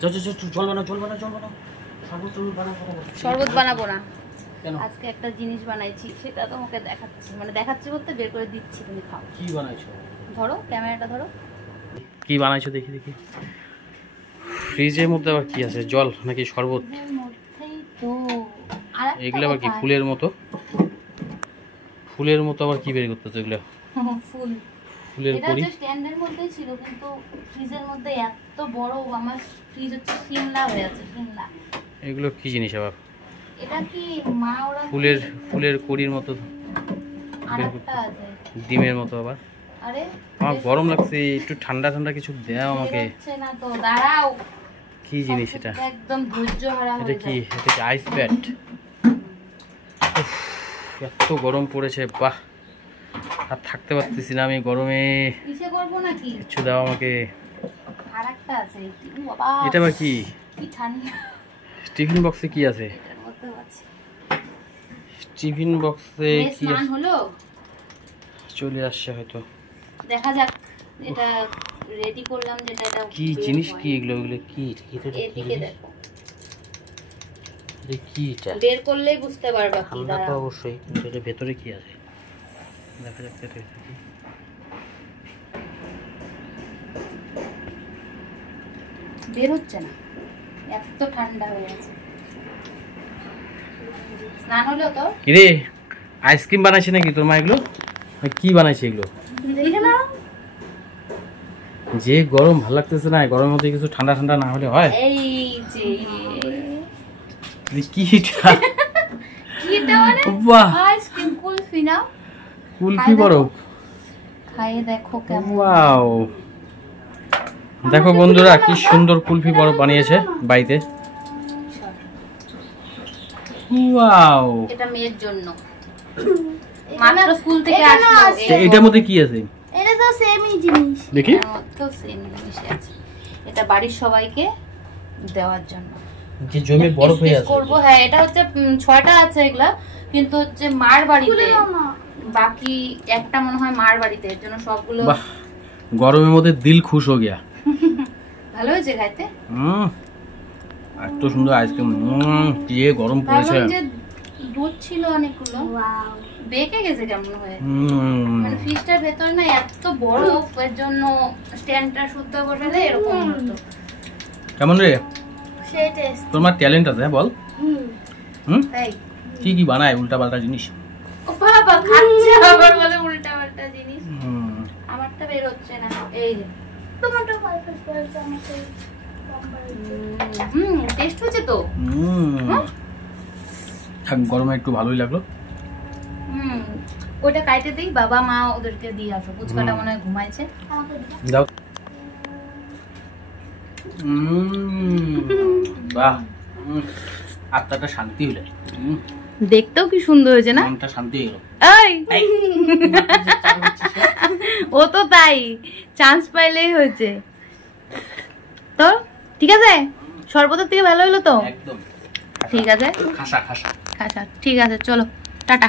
জল বানাও শরবত বানাবো না, আজকে একটা জিনিস বানাইছি, সেটা তোমাকে দেখাচ্ছি, মানে দেখাচ্ছি বলতে বের করে দিচ্ছি, তুমি খাও। কি বানাইছো? ধরো ক্যামেরাটা ধরো। কি বানাইছো দেখি। ফ্রিজের মধ্যে আবার কি আছে? জল নাকি শরবত? এগুলো আবার কি ফুলের মতো আবার কি বের করতেছে এগুলো? ফুলের কড়ি। এটা স্ট্যান্ডের মধ্যেই ছিল, কিন্তু ফ্রিজের মধ্যে এত বড়, আমার ফ্রিজ হচ্ছে শিমলা হয়ে আছে, শিমলা। এগুলো কি জিনিস আবার? এটা কি মা ওরা ফুলের কড়ির মতো, আরেকটা আছে ডিমের মতো আবার। আরে আমার গরম লাগছে, একটু ঠান্ডা কিছু দাও আমাকে। হচ্ছে না তো, দাঁড়াও। কি জিনিস এটা? একদম ধৈর্য হারা হয়ে এটা কি? এটা কি আইস প্যাড? এত গরম পড়েছে, বাহ, আর থাকতে পারতেছি না আমি গরমে। কিসে করব নাকি? কিছু দাও আমাকে। আরেকটা আছে, বাবা এটা আবার কি? কি ঠান্ডা। টিফিন বক্সে কি আছে? এটার মধ্যে আছে। টিফিন বক্সে কি স্নান হলো? চলে আসছে হয়তো, দেখা যাক। এটা রেডি করলাম, যেটা এটা কি জিনিস, কি এগুলো কি? এদিকে দেখো, এটা কি? এটা বের করলেই বুঝতে পারবা কি। ঠান্ডা তো অবশ্যই, কিন্তু এর ভেতরে কি আছে দেখা যাক। এটা বের হচ্ছে না, এত ঠান্ডা হয়ে আছে। স্নান হলো তো? কি রে, আইসক্রিম বানাইছে নাকি তোর মা? এগুলো কি বানাইছে এগুলো? দেখে নাও। যে গরম ভালো লাগতেছে না, গরমের মধ্যে কিছু ঠান্ডা না হলে হয়? এই যে কি এটা? কি এটা মানে? বাহ, আইসক্রিম কুলফি না? কুলফি বরফ। খাইয়ে দেখো কেমন। ওয়াও, দেখো বন্ধুরা কি সুন্দর কুলফি বরফ বানিয়েছে বাড়িতে। ওয়াও, এটা মেয়ের জন্য, মাত্র স্কুল থেকে আসলো। এটার মধ্যে কি আছে? এটা তো সেমই জিনিস, দেখি। তো সেম জিনিস আছে। এটা বাড়ির সবাইকে দেওয়ার জন্য, যে জমে বরফ হয়ে আছে করব। হ্যাঁ, এটা হচ্ছে 6টা আছে এগুলা, কিন্তু হচ্ছে মার বাড়িতে, বাকি একটা মনে হয় মার বাড়িতে, এর জন্য সবগুলো। বাহ, গরমের মধ্যে দিল খুশ হয়ে গিয়া। ভালো হয়েছে খাইতে। এত সুন্দর আইসক্রিম। কি গরম পড়েছে। যে দুধ ছিল অনেকগুলো, বেঁকে গেছে কেমন হয়ে। মানে ফ্রিজটার ভেতর না এত বড়, এর জন্য স্ট্যান্ডটা শুদ্ধ বসালে এরকম হতো। কেমন রে? সেই টেস্ট। তোমার ট্যালেন্ট আছে বল। তাই কি বানায় উল্টা পাল্টা জিনিস? ও বাবা, খাচ্ছে আবার বলে উল্টা পাল্টা জিনিস। আমারটা বের হচ্ছে না। এই যে টমেটো পালপাস বলছে আমাকে। টেস্ট হচ্ছে তো। গরমে একটু ভালোই লাগলো। ওটা কাটে দেই, বাবা মা ওদেরকে দিয়ে আসো। পুচকাটা মনে হয় ঘুমাইছে। দাও। বাহ, আত্মাটা শান্তি হলো। দেখতেও কি সুন্দর হয়েছে না? মনটা শান্তি হলো। এই ও তো তাই, চান্স পাইলেই হয়েছে তো। ঠিক আছে, শরবতের থেকে ভালো হলো তো। একদম ঠিক আছে, খাসা। ঠিক আছে, চলো টাটা।